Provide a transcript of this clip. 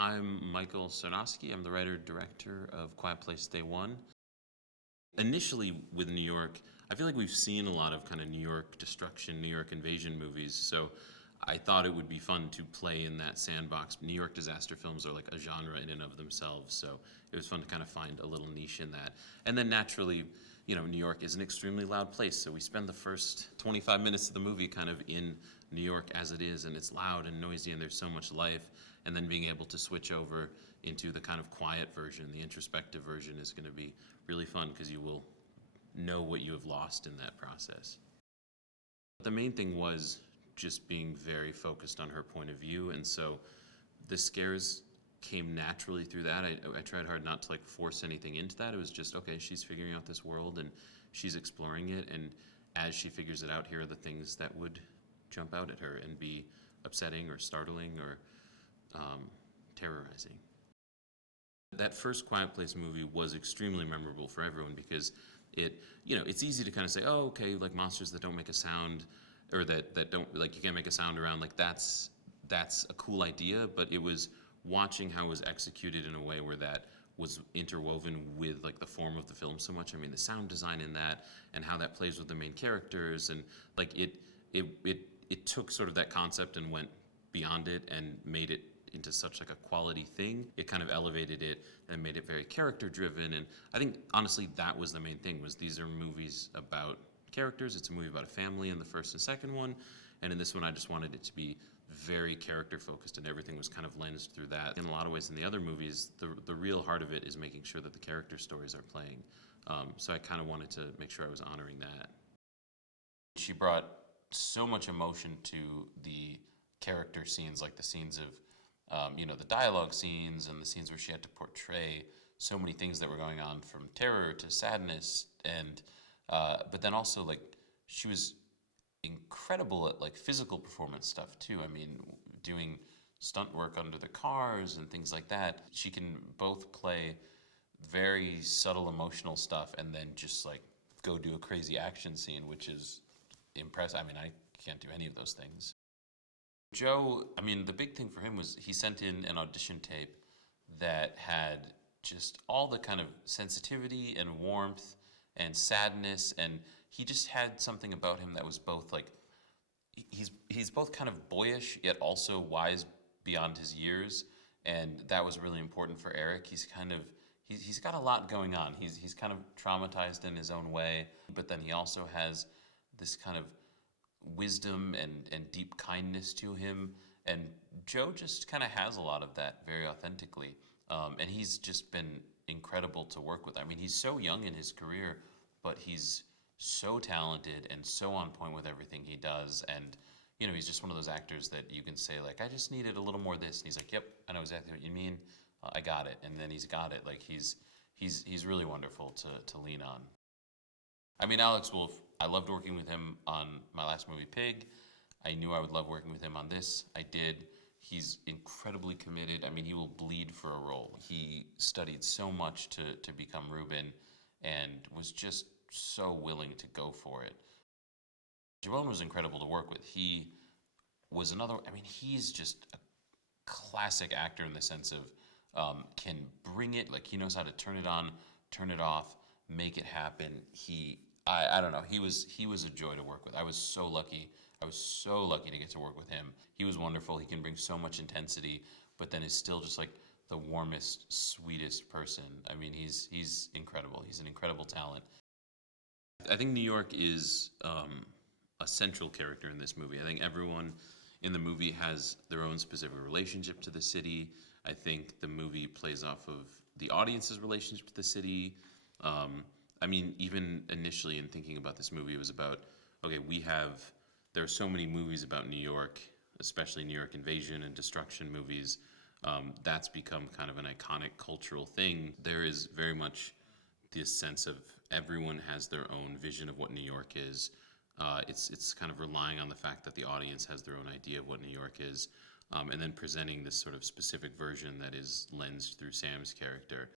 I'm Michael Sarnoski. I'm the writer-director of Quiet Place Day One. Initially with New York, I feel like we've seen a lot of kind of New York destruction, New York invasion movies, so I thought it would be fun to play in that sandbox. New York disaster films are like a genre in and of themselves, so it was fun to kind of find a little niche in that. And then naturally, New York is an extremely loud place, so we spend the first 25 minutes of the movie kind of in New York as it is, and it's loud and noisy and there's so much life, and then being able to switch over into the kind of quiet version, the introspective version, is going to be really fun because you will know what you have lost in that process. The main thing was just being very focused on her point of view, and so the scares came naturally through that. I tried hard not to like force anything into that. It was just, okay, she's figuring out this world and she's exploring it, and as she figures it out, here are the things that would jump out at her and be upsetting or startling or terrorizing. That first Quiet Place movie was extremely memorable for everyone because it's easy to kind of say, oh, okay, like monsters that don't make a sound, or that don't, like, you can't make a sound around, like that's a cool idea, but it was watching how it was executed in a way where that was interwoven with like the form of the film so much. I mean, the sound design in that and how that plays with the main characters, and like it took sort of that concept and went beyond it and made it into such like a quality thing. It kind of elevated it and made it very character driven, and I think honestly that was the main thing, was these are movies about characters. It's a movie about a family in the first and second one, and in this one I just wanted it to be very character focused, and everything was kind of lensed through that. In a lot of ways in the other movies, the real heart of it is making sure that the character stories are playing. So I kind of wanted to make sure I was honoring that. She brought so much emotion to the character scenes, like the scenes of the dialogue scenes and the scenes where she had to portray so many things that were going on, from terror to sadness, and but then also like she was incredible at like physical performance stuff too. I mean, doing stunt work under the cars and things like that. She can both play very subtle emotional stuff and then just like go do a crazy action scene, which is impressive. I mean, I can't do any of those things. Joe, I mean, the big thing for him was he sent in an audition tape that had just all the kind of sensitivity and warmth and sadness, and he just had something about him that was both like he's both kind of boyish yet also wise beyond his years, and that was really important for Eric. He's got a lot going on. He's kind of traumatized in his own way, but then he also has this kind of wisdom and deep kindness to him. And Joe just kind of has a lot of that very authentically. And he's just been incredible to work with. I mean, he's so young in his career, but he's so talented and so on point with everything he does. And, he's just one of those actors that you can say, like, I just needed a little more of this. And he's like, yep, I know exactly what you mean. I got it. And then he's got it. Like, he's really wonderful to lean on. I mean, Alex Wolff, I loved working with him on my last movie, Pig. I knew I would love working with him on this. I did. He's incredibly committed. I mean, he will bleed for a role. He studied so much to become Ruben and was just so willing to go for it. Jerome was incredible to work with. He was he's just a classic actor in the sense of can bring it, like he knows how to turn it on, turn it off, make it happen. I don't know. He was a joy to work with. I was so lucky. I was so lucky to get to work with him. He was wonderful. He can bring so much intensity, but then is still just like the warmest, sweetest person. I mean, he's incredible. He's an incredible talent. I think New York is a central character in this movie. I think everyone in the movie has their own specific relationship to the city. I think the movie plays off of the audience's relationship to the city. I mean, even initially in thinking about this movie, it was about, okay, there are so many movies about New York, especially New York invasion and destruction movies. That's become kind of an iconic cultural thing. There is very much this sense of everyone has their own vision of what New York is. It's kind of relying on the fact that the audience has their own idea of what New York is, and then presenting this sort of specific version that is lensed through Sam's character.